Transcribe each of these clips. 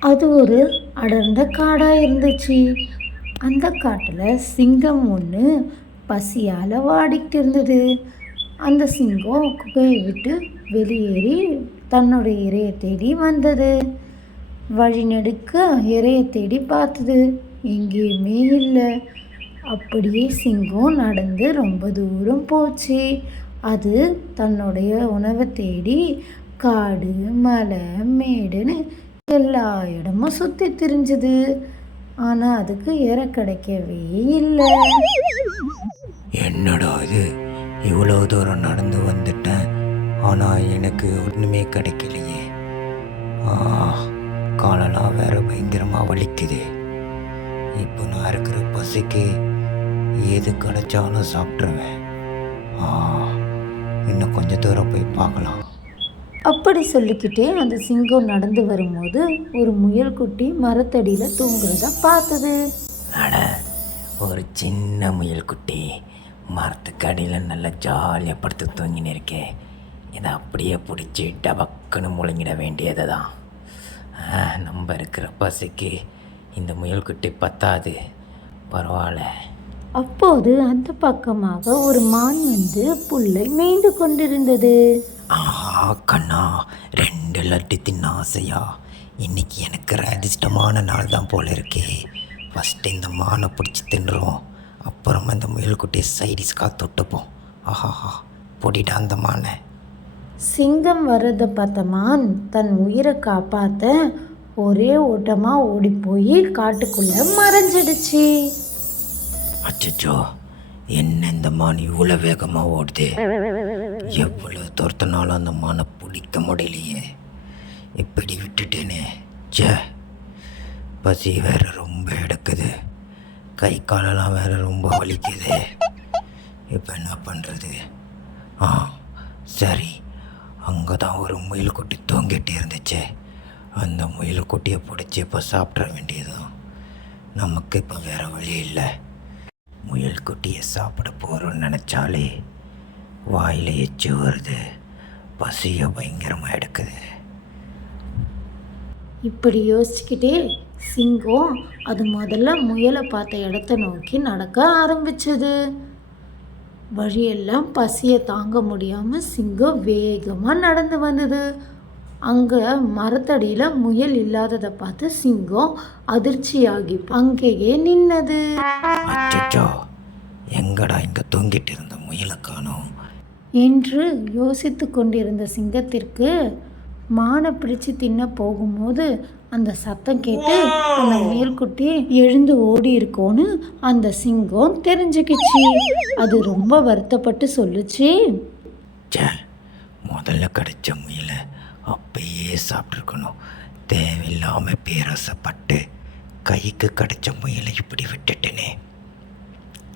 அது ஒரு அடர்ந்த காடாக இருந்துச்சு. அந்த காட்டில் சிங்கம் ஒன்று பசியால் வாடிக்கிட்டு இருந்தது. அந்த சிங்கம் குகையை விட்டு வெளியேறி தன்னுடைய இறையை தேடி வந்தது. வழிநடுக்க இறையை தேடி பார்த்தது. எங்கேயுமே இல்லை. அப்படியே சிங்கம் நடந்து ரொம்ப தூரம் போச்சு. அது தன்னுடைய உணவை தேடி காடு மலை மேடுன்னு எல்லா இடமும் சுற்றி திரிஞ்சுது. ஆனால் அதுக்கு இரை கிடைக்கவே இல்லை. என்னடா இது? இவ்வளோ தூரம் நடந்து வந்துட்டேன். ஆனால் எனக்கு ஒன்றுமே கிடைக்கலையே. ஆ காலெல்லாம் வேற பயங்கரமாக வலிக்குது. இப்போ நான் இருக்கிற பசிக்கு எது கிடைச்சாலும் சாப்பிட்ருவேன் ஆ இன்னும் கொஞ்சம் தூரம் போய் பார்க்கலாம். அப்படி சொல்லிக்கிட்டே அந்த சிங்கம் நடந்து வரும்போது ஒரு முயல்குட்டி மரத்தடியில் தூங்குறத பார்த்தது. அட ஒரு சின்ன முயல் குட்டி மரத்துக்கு அடியில் நல்லா ஜாலியாக படுத்து தூங்கின்னு இருக்கே. இதை அப்படியே பிடிச்சி டபக்குன்னு முழுங்கிட வேண்டியது தான் நம்ம இருக்கிற பசிக்கு இந்த முயல் குட்டி பத்தாது. பரவாயில்ல. அப்போது அந்த பக்கமாக ஒரு மான் வந்து புல்லை மேய்ந்து கொண்டிருந்தது. கண்ணா ரெண்டு லட்டு தின்ன ஆசையா? இன்னைக்கு எனக்கு அதிர்ஷ்டமான நாள் தான் போல இருக்கே. ஃபஸ்ட்டு இந்த மானை பிடிச்சி தின்றுவோம் அப்புறமா இந்த முயல்குட்டியை சைடிஸ்க்காக தொட்டுப்போம். ஆஹாஹா பொடிடா அந்த மானை. சிங்கம் வர்றதை பார்த்த மான் தன் உயிரை காப்பாற்ற ஒரே ஓட்டமாக ஓடி போய் காட்டுக்குள்ள மறைஞ்சிடுச்சு. அச்சச்சோ என்ன இந்த மான் இவ்வளோ வேகமாக ஓடுது? எவ்வளோ துரத்தினாலும் அந்த மானை பிடிக்க முடியலையே. இப்படி விட்டுட்டேனே. ச்சே. பசி வேற ரொம்ப எடுக்குது. கை காலெல்லாம் வேற ரொம்ப வலிக்குது. இப்போ என்ன பண்ணுறது ஆ சரி. அங்கே தான் ஒரு முயல் குட்டி தூங்கிட்டு இருந்துச்சு. அந்த முயல் குட்டியை பிடிச்சி இப்போ சாப்பிட்ற வேண்டியதுதான். நமக்கு இப்போ வேறு வழி இல்லை. முயல் குட்டியை சாப்பிட போகிறோன்னு நினச்சாலே வாயில் எச்சு வருது. பசியை பயங்கரமாக எடுக்குது. இப்படி யோசிச்சுக்கிட்டே சிங்கம் அது முதல்ல முயலை பார்த்த இடத்த நோக்கி நடக்க ஆரம்பிச்சது. வழியெல்லாம் பசியை தாங்க முடியாமல் சிங்கம் வேகமாக நடந்து வந்தது. அங்கே மரத்தடியில் முயல் இல்லாததை பார்த்து சிங்கம் அதிர்ச்சியாகி அங்கேயே நின்னது. அச்சச்சோ எங்கடா இங்கே தூங்கிட்டு இருந்த முயலை காணோம்? என்று யோசித்து கொண்டிருந்த சிங்கத்திற்கு மானை பிடிச்சு தின்ன போகும்போது அந்த சத்தம் கேட்டு அந்த மேல்குட்டி எழுந்து ஓடி இருக்கோன்னு அந்த சிங்கம் தெரிஞ்சுக்கிச்சு. அது ரொம்ப வருத்தப்பட்டு சொல்லுச்சு. ச்சே முதல்ல கிடைச்ச முயலை அப்பயே சாப்பிட்ருக்கணும் தேவையில்லாமல் பேராசைப்பட்டு கைக்கு கிடைச்ச முயலை இப்படி விட்டுட்டேனே.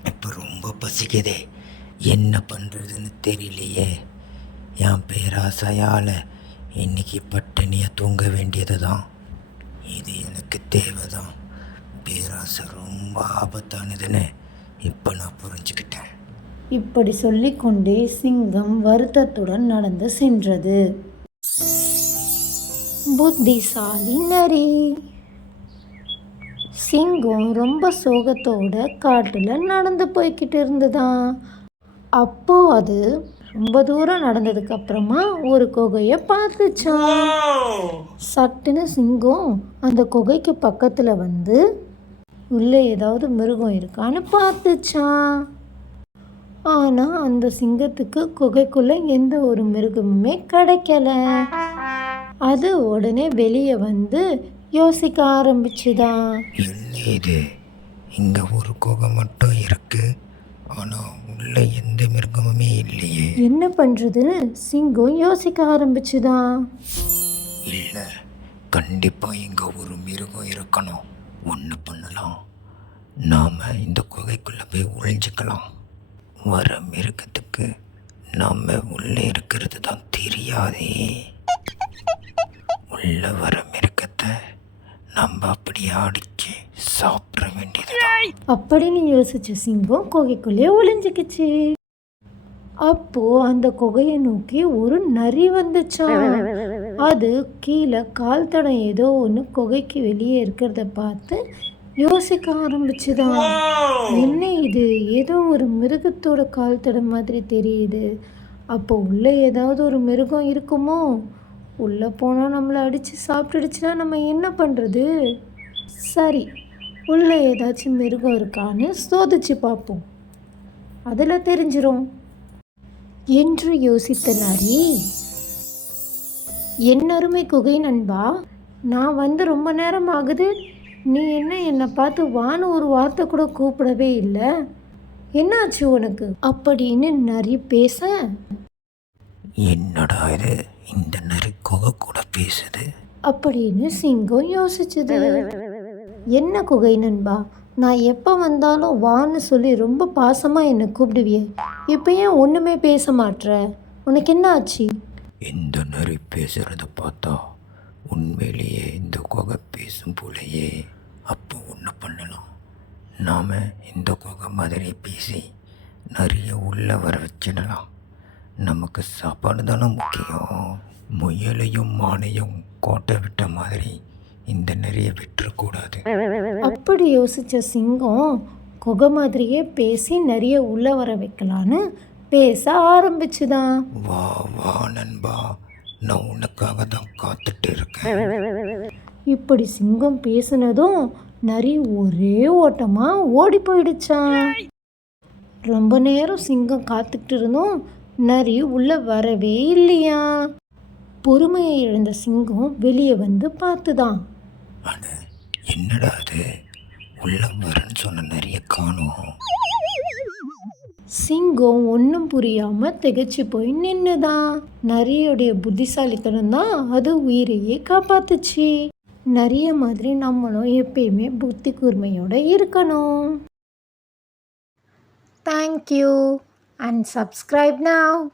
இப்போ ரொம்ப பசிக்குதே. என்ன பண்ணுறதுன்னு தெரியலையே. என் பேராசையால் இன்றைக்கி பட்டினியாக தூங்க வேண்டியது தான் இது எனக்கு தேவைதான். பேராசை ரொம்ப ஆபத்தானதுன்னு இப்போ நான் புரிஞ்சுக்கிட்டேன். இப்படி சொல்லிக்கொண்டே சிங்கம் வருத்தத்துடன் நடந்து சென்றது. புத்திசாலி நரி சிங்கம் ரொம்ப சோகத்தோட காட்டில் நடந்து போய்கிட்டு இருந்ததான் அப்போ அது ரொம்ப தூரம் நடந்ததுக்கு அப்புறமா ஒரு குகையை பார்த்துச்சான் சட்டுன்னு சிங்கம் அந்த குகைக்கு பக்கத்தில் வந்து உள்ளே ஏதாவது மிருகம் இருக்கான்னு பார்த்துச்சான் ஆனால் அந்த சிங்கத்துக்கு குகைக்குள்ளே எந்த ஒரு மிருகமுமே கிடைக்கல. அது உடனே வெளியே வந்து யோசிக்க ஆரம்பிச்சுதான் என்ன இது இங்கே ஒரு குகை மட்டும் இருக்கு. ஆனால் உள்ள எந்த மிருகமுமே இல்லையே. என்ன பண்ணுறதுன்னு சிங்கம் யோசிக்க ஆரம்பிச்சுதான் இல்லை கண்டிப்பாக இங்கே ஒரு மிருகம் இருக்கணும். ஒன்று பண்ணலாம். நாம் இந்த குகைக்குள்ளே போய் ஒளிஞ்சுக்கலாம். வர மிருகத்துக்கு நாம் உள்ளே இருக்கிறது தான் தெரியாதே. உள்ள வர மிருகத்தை நம்ம அப்படியே அடிச்சு சாப்பிட வேண்டியதுதான். அப்படின்னு யோசிச்ச சிங்கம் குகைக்குள்ளே ஒளிஞ்சுக்கிச்சு. அப்போ அந்த குகையை நோக்கி ஒரு நரி வந்துச்சான் அது கீழே கால் தடம் ஏதோ ஒன்று குகைக்கு வெளியே இருக்கிறத பார்த்து யோசிக்க ஆரம்பிச்சுதான். என்ன இது? ஏதோ ஒரு மிருகத்தோட கால் தடம் மாதிரி தெரியுது. அப்போ உள்ளே ஏதாவது ஒரு மிருகம் இருக்குமோ? உள்ளே போனால் நம்மளை அடித்து சாப்பிட்டுடுச்சுன்னா நம்ம என்ன பண்ணுறது? சரி உள்ளே ஏதாச்சும் மிருகம் இருக்கான்னு சோதிச்சு பார்ப்போம். அதில் தெரிஞ்சிரும். என்று யோசித்த நரி என் அருமை குகை நண்பா நான் வந்து ரொம்ப நேரம் ஆகுது. நீ என்ன என்னை பார்த்து வான்னு ஒரு வார்த்தை கூட கூப்பிடவே இல்லை. என்னாச்சு உனக்கு? அப்படின்னு நரி பேச என்னடா இது? இந்த நரி குகை கூட பேசுது. அப்படின்னு சிங்கம் யோசிச்சுது. என்ன குகை நண்பா நான் எப்போ வந்தாலும் வான்னு சொல்லி ரொம்ப பாசமாக என்னை கூப்பிடுவியே. இப்போ ஏன் ஒன்றுமே பேச மாட்ற? உனக்கு என்ன ஆச்சு? இந்த நரி பேசுறத பார்த்தா உண்மையிலேயே இந்த குகை பேசும் போலயே. அப்போ ஒன்று பண்ணலாம். நாம் இந்த குகை மாதிரி பேசி நிறைய உள்ளே வர வச்சிடலாம். நமக்கு சாப்பாடு தானே முக்கியம். முயலையும் மானையும் கோட்டை விட்ட மாதிரி இந்த நிறைய விட்டுறக்கூடாது. அப்படி யோசிச்ச சிங்கம் குகை மாதிரியே பேசி நிறைய உள்ள வர வைக்கலான்னு பேச ஆரம்பிச்சுதான். வா வா நண்பா. நான் உனக்காக தான் காத்துட்டு இருக்கேன். இப்படி சிங்கம் பேசினதும் நரி ஒரே ஓட்டமா ஓடி போயிடுச்சான் ரொம்ப நேரம் சிங்கம் காத்துக்கிட்டு இருந்தோம் நரி உள்ள வரவே இல்லையா? பொறுமையை இழந்த சிங்கம் வெளியே வந்து பார்த்துதான். அட என்னடா அது? உள்ள வரேன்னு சொன்ன நிறைய காணும். சிங்கம் ஒன்றும் புரியாம திகைச்சு போய் நின்னுதான். நரியோடைய புத்திசாலித்தனம் தான் அது உயிரையே காப்பாத்துச்சு. நிறைய மாதிரி நம்மளும் எப்பயுமே புத்தி கூர்மையோட இருக்கணும். Thank you and subscribe now.